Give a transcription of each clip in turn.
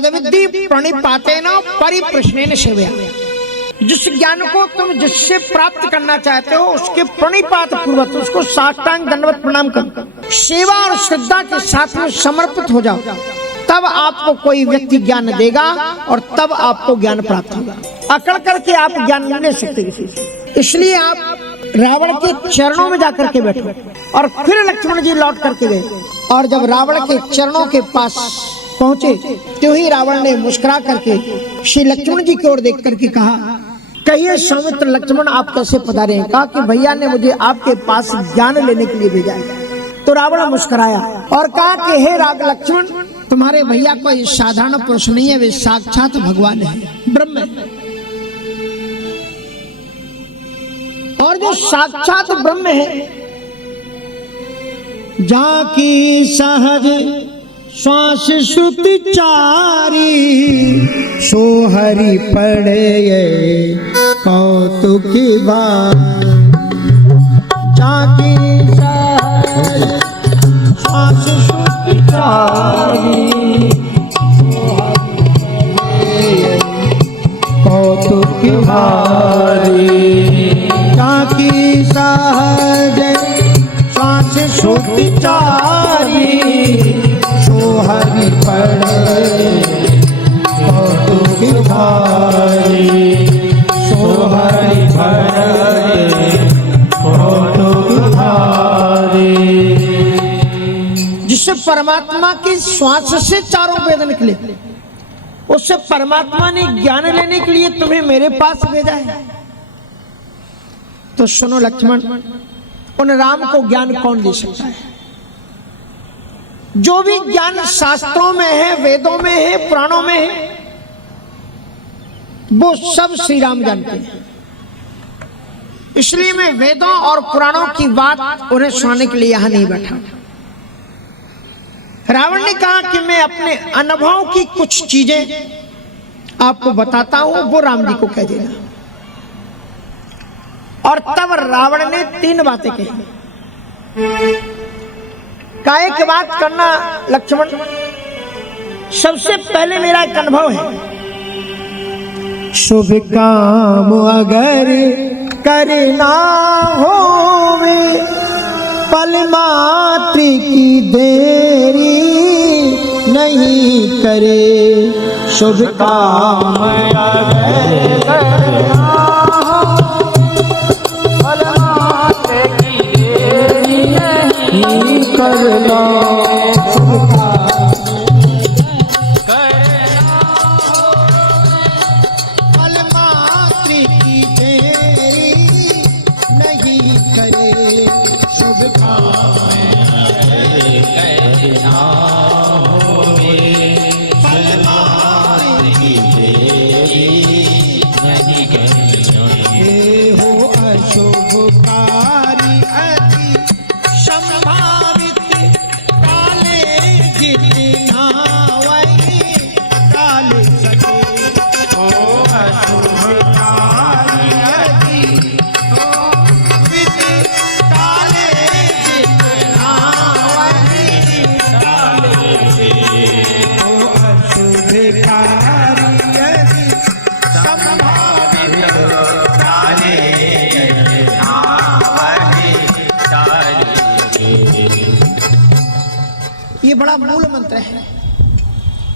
तद्विद्धि प्रणिपातेन परिप्रश्नेन सेवया। जिस ज्ञान को तुम जिससे प्राप्त करना चाहते हो उसके प्रणिपात पूर्वक उसको साष्टांग दंडवत प्रणाम करो, सेवा और श्रद्धा के साथ में समर्पित हो जाओ, तब आपको कोई व्यक्ति ज्ञान देगा और तब आपको ज्ञान प्राप्त होगा। अकड़ करके आप ज्ञान नहीं ले सकते किसी से। इसलिए आप रावण के चरणों में जाकर के बैठो। और फिर लक्ष्मण जी लौट करके गए और जब रावण के चरणों के पास पहुंचे तो ही रावण ने मुस्कुरा करके श्री लक्ष्मण जी की ओर देख करके कहा, कहिए सौमित्र लक्ष्मण आप कैसे पधारे हैं? कहा कि भैया ने मुझे आपके पास ज्ञान लेने के लिए भेजा है। तो रावण मुस्कुराया और कहा कि हे राग लक्ष्मण, तुम्हारे भैया कोई साधारण पुरुष नहीं है, वे साक्षात भगवान है, ब्रह्म है। और जो साक्षात ब्रह्म है, जाकी सहज श्वास श्रुति चारी, सो हरि पड़े कौतुक बात। जाकी सहज श्वास श्रुति चारी, कौतुक भारी। जाकी सहज श्वास श्रुति चारी, सो हरि पड़े कौतुक भारी। सो हरि पड़े कौतुक भारी। जिससे परमात्मा की श्वास से चारों वेद निकले, उससे परमात्मा ने ज्ञान लेने के लिए तुम्हें मेरे पास भेजा है। तो सुनो लक्ष्मण, उन राम को ज्ञान कौन दे सकता है? जो भी ज्ञान शास्त्रों में है, वेदों में है, पुराणों में है, वो सब श्री राम जानते हैं। इसलिए मैं वेदों और पुराणों की बात उन्हें सुनाने के लिए यहां नहीं बैठा। रावण ने कहा कि मैं अपने अनुभव की कुछ चीजें आपको बताता हूं, वो राम जी को कह देना। और तब रावण ने 3 बातें कही। काहे की बात करना लक्ष्मण, सबसे पहले मेरा एक अनुभव है। शुभ काम अगर करना होवे, पल मात्र की देरी नहीं करे। शुभ काम अगर करना करना, पल मात्र की देरी नहीं करे। शुभ काम करना होवे, पल मात्र की देरी नहीं करे। हो अशुभकारी अति संभावित, काले जितना वही काल सके। हो अशुभकारी अति संभावित, काले जितना वही काल सके। हो अशुभकारी अति संभावित, काले ये बड़ा मूल मंत्र है।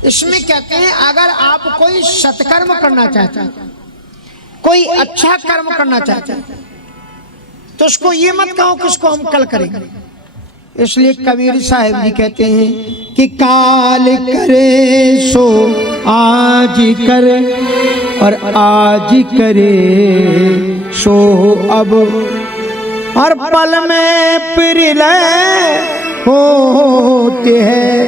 इसमें कहते हैं अगर आप कोई सत्कर्म करना चाहते हैं, कोई अच्छा कर्म करना चाहते हैं, तो उसको ये मत कहो कि उसको हम कल करेंगे। इसलिए कबीर साहब जी कहते हैं कि काल करे सो आज करे, और आज करे सो अब, और पल में प्रलय होते हैं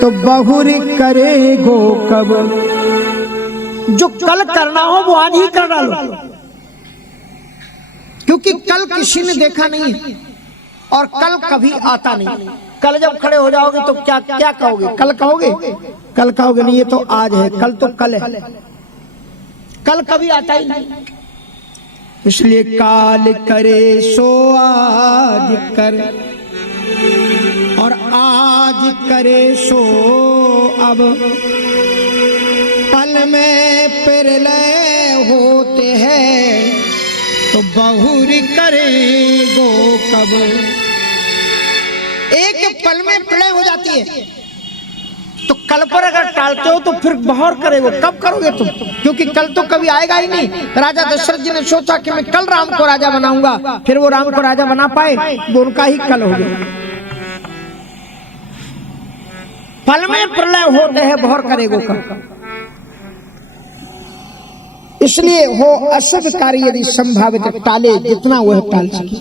तो बहुरी करेगो कब। जो कल करना हो वो आज ही कर डालो, क्योंकि कल किसी ने देखा नहीं है और कल कभी आता नहीं। कल जब खड़े हो जाओगे तो क्या क्या कहोगे? कल कहोगे? कल कहोगे नहीं, ये तो आज है, कल तो कल है, कल कभी आता ही नहीं। इसलिए काल करे सो आज कर, और आज करे सो अब, में प्रलय होते हैं तो बहुर करेगो कब। एक पल में प्रलय हो जाती है तो कल पर अगर टालते हो तो फिर बहुर करेगो कब करोगे तुम, क्योंकि कल तो कभी आएगा ही नहीं। राजा दशरथ जी ने सोचा कि मैं कल राम को राजा बनाऊंगा, फिर वो राम को राजा बना पाए वो उनका ही कल हो गया। पल में प्रलय होते हैं बहुर करेगो कब। इसलिए हो अशुभ कार्य यदि संभावित टाले जितना वह टाल सके।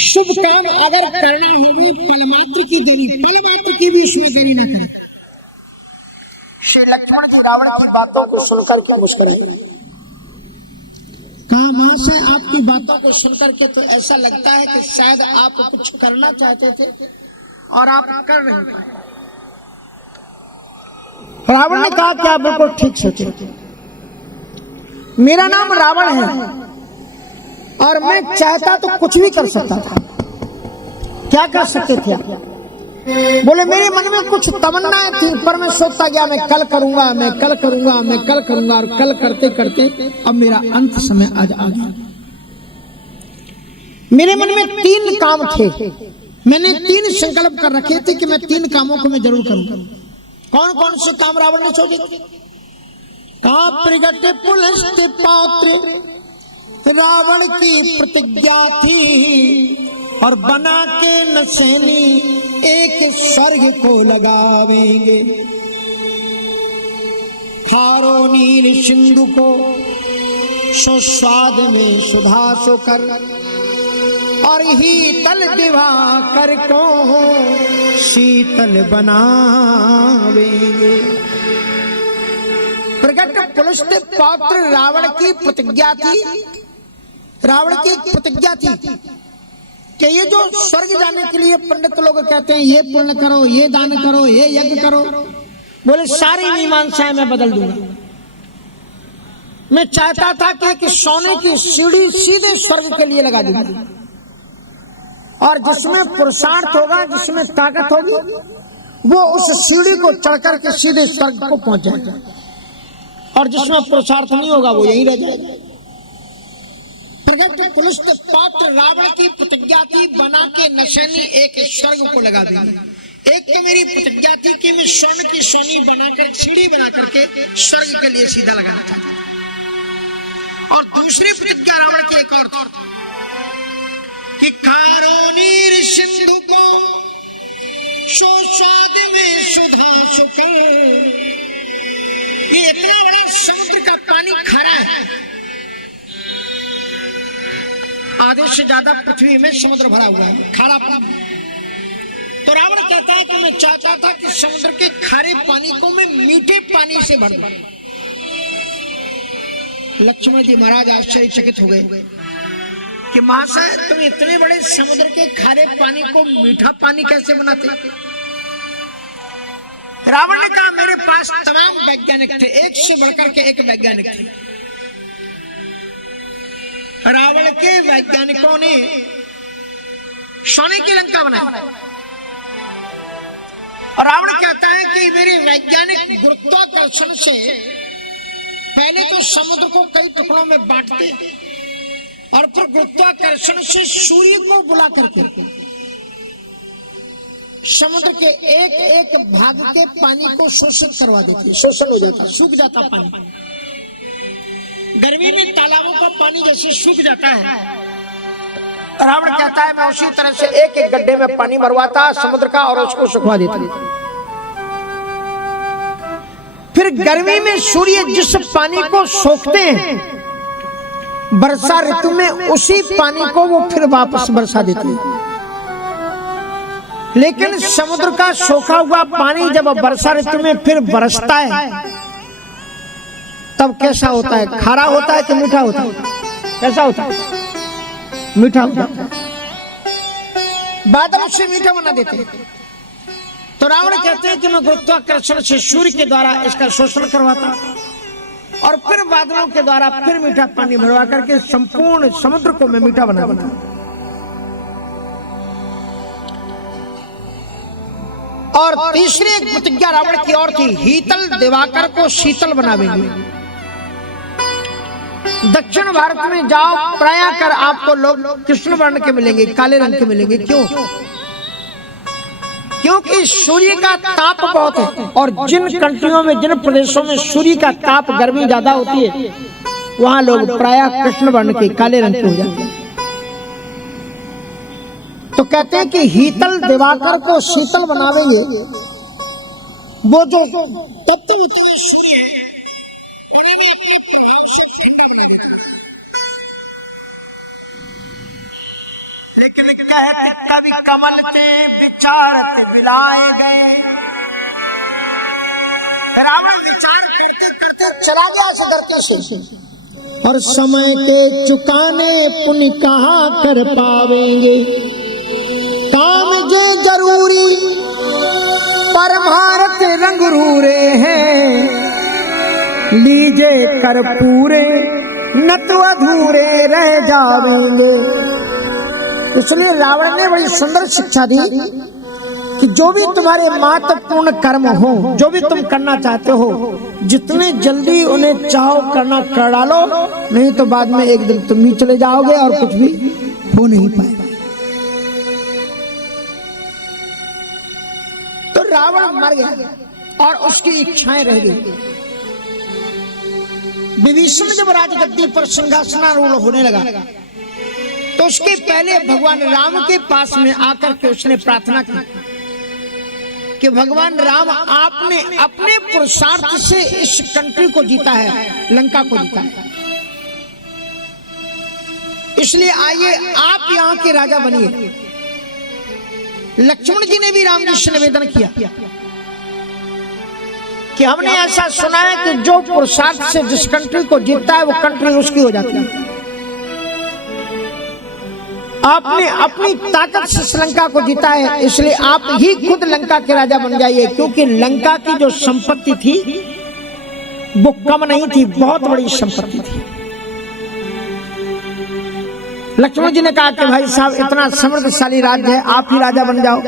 शुभ काम अगर करना होगी पलमात्र की देरी, पलमात्र की भी इसमें देरी न करें। श्री लक्ष्मण जी रावण की बातों को सुनकर के मुस्कुराए, कहा महाशय आपकी बातों को सुनकर के तो ऐसा लगता है कि शायद आप कुछ करना चाहते थे और आप कर नहीं पाए। रावण ने कहा कि आप बिल्कुल ठीक सोचे, मेरा नाम रावण है और मैं चाहता तो कुछ भी कर सकता था। क्या कर सकते थे आप? बोले मेरे मन में कुछ तमन्नाएं थी पर मैं सोचता गया मैं कल करूंगा, मैं कल करूंगा, मैं कल करूंगा, और कल करते करते अब मेरा अंत समय आज आ गया। मेरे मन में 3 काम थे, मैंने 3 संकल्प कर रखे थे कि मैं 3 कामों को मैं जरूर करूंगा। कौन कौन से काम रावण ने सोचे थे? कहा प्रगट पुलस्त पात्र रावण की प्रतिज्ञा थी और बना के नसैनी एक स्वर्ग को लगावेंगे। खारो नील सिंधु को सुस्वाद में सुधा सोकर और ही तल दिवाकर को शीतल बनावेंगे। प्रगट पुलस्त पात्र रावण की प्रतिज्ञा थी, रावण की प्रतिज्ञा थी कि ये जो स्वर्ग जाने के लिए पंडित लोग कहते हैं ये पुण्य करो, ये दान करो, ये यज्ञ करो, बोले सारी मीमांसाएं मैं बदल दूंगा। मैं चाहता था कि सोने की सीढ़ी सीधे स्वर्ग के लिए लगा दूंगा और जिसमें पुरुषार्थ होगा, जिसमें ताकत होगी, वो उस सीढ़ी को चढ़ करके सीधे स्वर्ग को पहुंच जाएगा और जिसमें पुरुषार्थ नहीं होगा वो यहीं रह जाएगा। प्रगट पुलस्त पात्र रावण की प्रतिज्ञा थी बना के नशैनी एक स्वर्ग को लगा देंगे। एक तो मेरी प्रतिज्ञा थी कि मैं स्वर्ण की सोनी बनाकर सीढ़ी बना करके स्वर्ग के लिए सीधा लगाना चाहता, और दूसरी प्रतिज्ञा रावण की एक और थी कि खारो नीर सिंधु को सुस्वाद में सुधा सुके। ये इतना बड़ा समुद्र का पानी खारा है, आधे से ज्यादा पृथ्वी में समुद्र भरा हुआ है, खारा पानी। तो रावण कहता है कि मैं चाहता था कि समुद्र के खारे पानी को मैं मीठे पानी से भर दूं। लक्ष्मण जी महाराज आश्चर्यचकित हो गए कि महाशय तुम इतने बड़े समुद्र के खारे पानी को मीठा पानी कैसे बनाते? रावण ने कहा मेरे पास तमाम वैज्ञानिक थे, एक से बढ़कर के एक वैज्ञानिक थे। रावण के वैज्ञानिकों ने सोने की लंका बनाई और रावण कहता है कि मेरे वैज्ञानिक गुरुत्वाकर्षण से पहले तो समुद्र को कई टुकड़ों में बांटते और फिर गुरुत्वाकर्षण से सूर्य को बुला करके समुद्र के एक एक भाग के पानी को शोषित करवा देते, शोषण हो जाता, सूख जाता पानी। गर्मी में तालाबों का पानी जैसे सूख जाता है, रावण कहता है मैं उसी तरह से एक एक गड्ढे में पानी भरवाता समुद्र का और उसको सुखवा देता। फिर गर्मी में सूर्य जिस पानी को सोखते हैं वर्षा ऋतु में उसी पानी को वो फिर वापस बरसा देते हैं। लेकिन समुद्र का सोखा हुआ पानी जब वर्षा ऋतु में फिर बरसता है तब कैसा होता है? खारा होता है कि मीठा होता है? कैसा होता है? मीठा होता है। बादल उससे मीठा बना देते हैं। तो रावण कहते हैं कि मैं गुरुत्वाकर्षण से सूर्य के द्वारा इसका शोषण करवाता और फिर बादलों के द्वारा फिर मीठा पानी भरवा करके संपूर्ण समुद्र को मैं मीठा बना देता। और तीसरी एक प्रतिज्ञा रावण की और थी, हीतल दिवाकर को शीतल बनावेंगे। दक्षिण भारत में जाओ, प्राय कर आपको लोग कृष्ण वर्ण के मिलेंगे, काले रंग के मिलेंगे। क्यों? क्योंकि सूर्य का ताप बहुत है, और जिन कंट्रियों में, जिन प्रदेशों में सूर्य का ताप, गर्मी ज्यादा होती है, वहां लोग प्राय कृष्ण वर्ण के, काले रंग के हो जाते हैं। तो कहते हैं कि हीतल दिवाकर को शीतल बनावेंगे। वो जो तत्व होता है सूर्य, लेकिन क्या है कि कभी कमल के विचार मिलाए गए। रावण विचार करते करते चला गया इस धरती से, और समय के चुकाने पुण्य कहाँ कर पावेंगे। काम जे जरूरी पर भारत रंग रूरे हैं, लीजे कर पूरे न तो अधूरे रह जावेंगे। इसलिए रावण ने बड़ी सुंदर शिक्षा दी कि जो भी तुम्हारे महत्वपूर्ण कर्म हो, जो भी तुम करना चाहते हो, जितने जल्दी उन्हें चाहो करना कर डालो, नहीं तो बाद में एक दिन तुम भी चले जाओगे और कुछ भी हो नहीं पाएगा। तो रावण मर गया और उसकी इच्छाएं रह गई। विभीषण जब राजगद्दी पर सिंहासनारूढ़ होने लगा, तो उसके पहले भगवान राम के पास में आकर के उसने प्रार्थना की कि भगवान राम, आपने अपने पुरुषार्थ से इस कंट्री को जीता है, लंका को जीता है, इसलिए आइए आप यहाँ के राजा बनिए। लक्ष्मण जी ने भी राम जी से निवेदन किया कि हमने ऐसा सुना है कि जो पुरुषार्थ से जिस कंट्री को जीतता है, वो कंट्री उसकी हो जाती है। आपने अपनी ताकत से श्रीलंका को जीता है, इसलिए आप ही खुद लंका के राजा बन जाइए, क्योंकि लंका की जो संपत्ति थी वो कम नहीं थी, बहुत बड़ी संपत्ति थी। लक्ष्मण जी ने कहा कि भाई साहब, इतना समृद्धशाली राज्य है, आप ही राजा बन जाओ,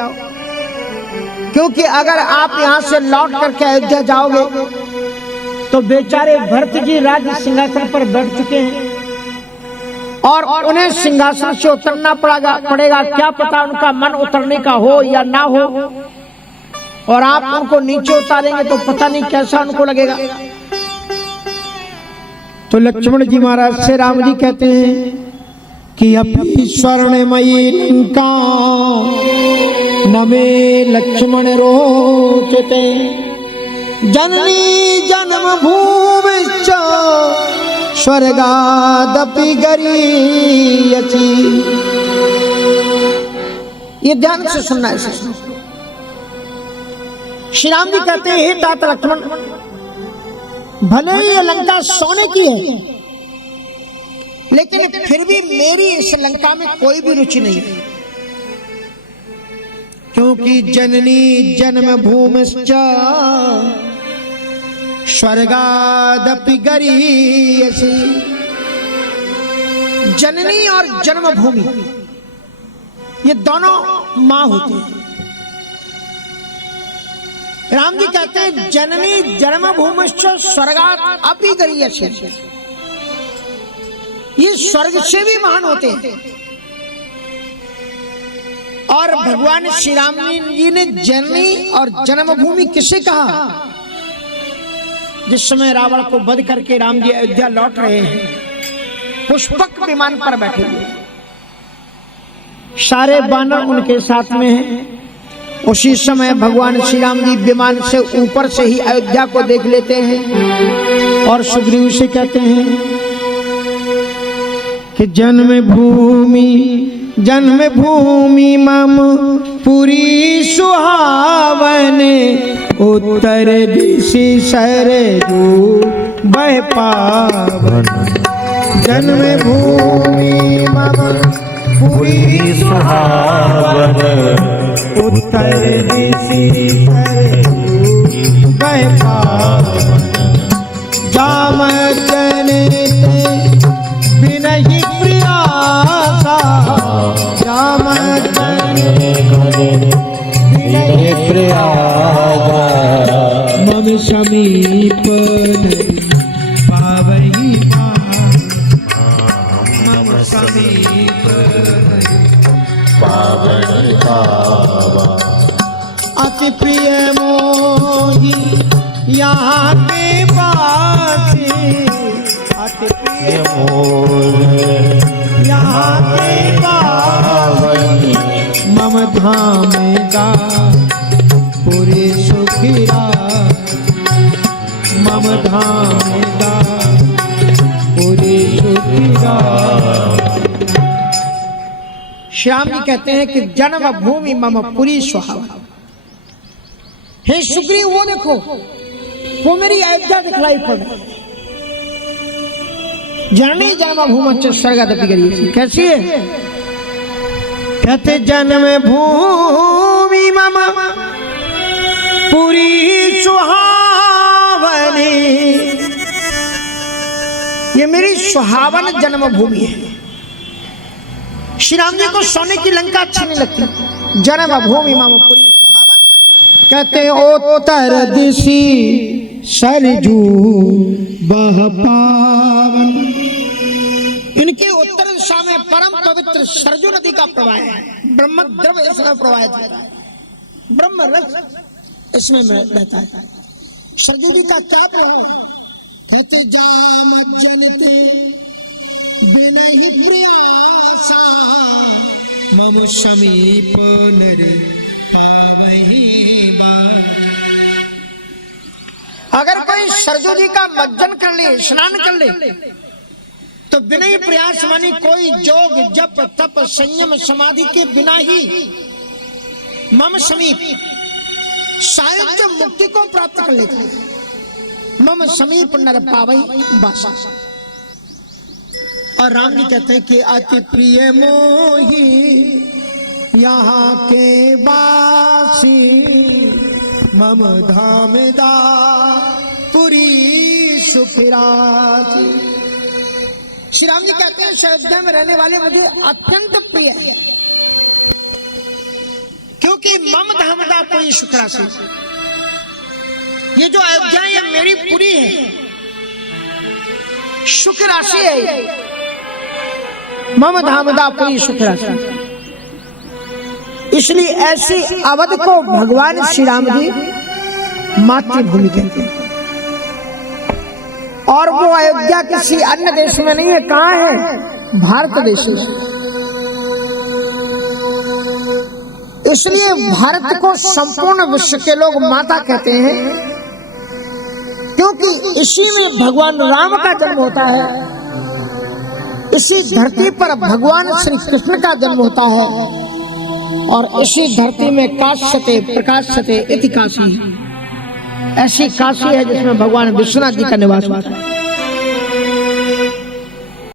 क्योंकि अगर आप यहाँ से लौट करके अयोध्या जाओगे तो बेचारे भरत जी राज्य सिंहासन पर बैठ चुके हैं और उन्हें सिंहासन से उतरना पड़ेगा। क्या पता उनका मन उतरने का हो या ना हो, और आप उनको नीचे उतारेंगे तो पता नहीं कैसा उनको लगेगा। तो लक्ष्मण जी महाराज से राम जी कहते हैं कि अपनी स्वर्णमयी लंका नमे लक्ष्मण रोचते, जननी जन्म भूमिश्च स्वर्गादपि गरीयसी। ये ध्यान से सुनना है। श्री राम जी कहते हैं, हे तात लक्ष्मण, भले ही ये लंका सोने की है, लेकिन फिर भी मेरी इस लंका में कोई भी रुचि नहीं है, क्योंकि जननी जन्म भूमिश्च स्वर्गादपि गरीयसी। जननी और जन्मभूमि ये दोनों मां होती है। राम जी कहते हैं, जननी जन्मभूमिश्च स्वर्गादपि गरीयसी, ये स्वर्ग से भी महान होते हैं। और भगवान श्री राम जी ने जननी और जन्मभूमि किसे कहा? जिस समय रावण को वध करके राम जी अयोध्या लौट रहे हैं, पुष्पक विमान पर बैठे हुए, सारे बानर उनके साथ में हैं। उसी समय भगवान श्री राम जी विमान से ऊपर से ही अयोध्या को देख लेते हैं और सुग्रीव से कहते हैं कि जन्मभूमि मम पुरी सुहावन, उत्तर दिशि सरजू बह पावन। जन्मभूमि मम पुरी सुहावन, उत्तर दिशि सरजू बह पावन। जाम जनित विनहि प्रियासा, जाम जनित विनहि प्रियासा। समीप पावहि मम समीप पावहि पावा। अति प्रिय मोहि यहाँ के पास, अति प्रिय यहाँ के पावहि मम धाम का पूरे सुखिरा, मम धाम का पूरे सुखिरा। श्याम जी कहते हैं कि जन्म भूमि मम पुरी सुहावा। हे सुग्रीव, वो देखो, वो मेरी अयोध्या दिखलाई पड़ रही। जननी जन्म भूमि स्वर्गदपि गरीयसी। कैसी है? कहते जन्म भूमि मम पुरी सुहावनी, ये मेरी सुहावन जन्म भूमि है। श्री राम जी को सोने की लंका अच्छी नहीं लगती। जन्म भूमि मम पुरी सुहावन, कहते उत्तर दिशि सरजू बह पावन। इनके उत्तर दिशा में परम पवित्र सरजू नदी का प्रवाह है। ब्रह्म द्रव इसमें प्रवाहित होता है, ब्रह्म रस इसमें रहता है। सरजू जी का क्या प्रभाव है? कहते जाम जनिति बिनहि प्रियसा मम समीप नर पावहि बा। अगर कोई सरजू जी का मज्जन कर ले, स्नान कर ले, तो बिना ही प्रयास मानी कोई जोग जप तप संयम समाधि के बिना ही मम समीप सायुज्य मुक्ति को प्राप्त कर लेता है। मम समीप नर पावहि वासा। और राम जी कहते हैं कि अति प्रिय मोहि यहाँ के वासी मम धाम दा पुरी सुखिरासी। श्री राम जी कहते हैं अयोध्या में रहने वाले मुझे अत्यंत प्रिय है, क्योंकि मम धाम दा पुरी सुखिरासी। ये जो अयोध्या है मेरी पुरी है, सुख राशि है। मम धामदा पुरी सुख राशि। इसलिए ऐसी अवध को भगवान श्री राम जी मातृभूमि कहते हैं। और वो अयोध्या किसी अन्य देश में नहीं है। कहाँ है? भारत देश में। इसलिए भारत को संपूर्ण विश्व के लोग माता कहते हैं, क्योंकि इसी में भगवान राम का जन्म होता है। इसी धरती पर भगवान श्री कृष्ण का जन्म होता है। और इसी धरती में काश्यते प्रकाश्यते इति काशी, ऐसी काशी है जिसमें भगवान विश्वनाथ जी का निवास होता है।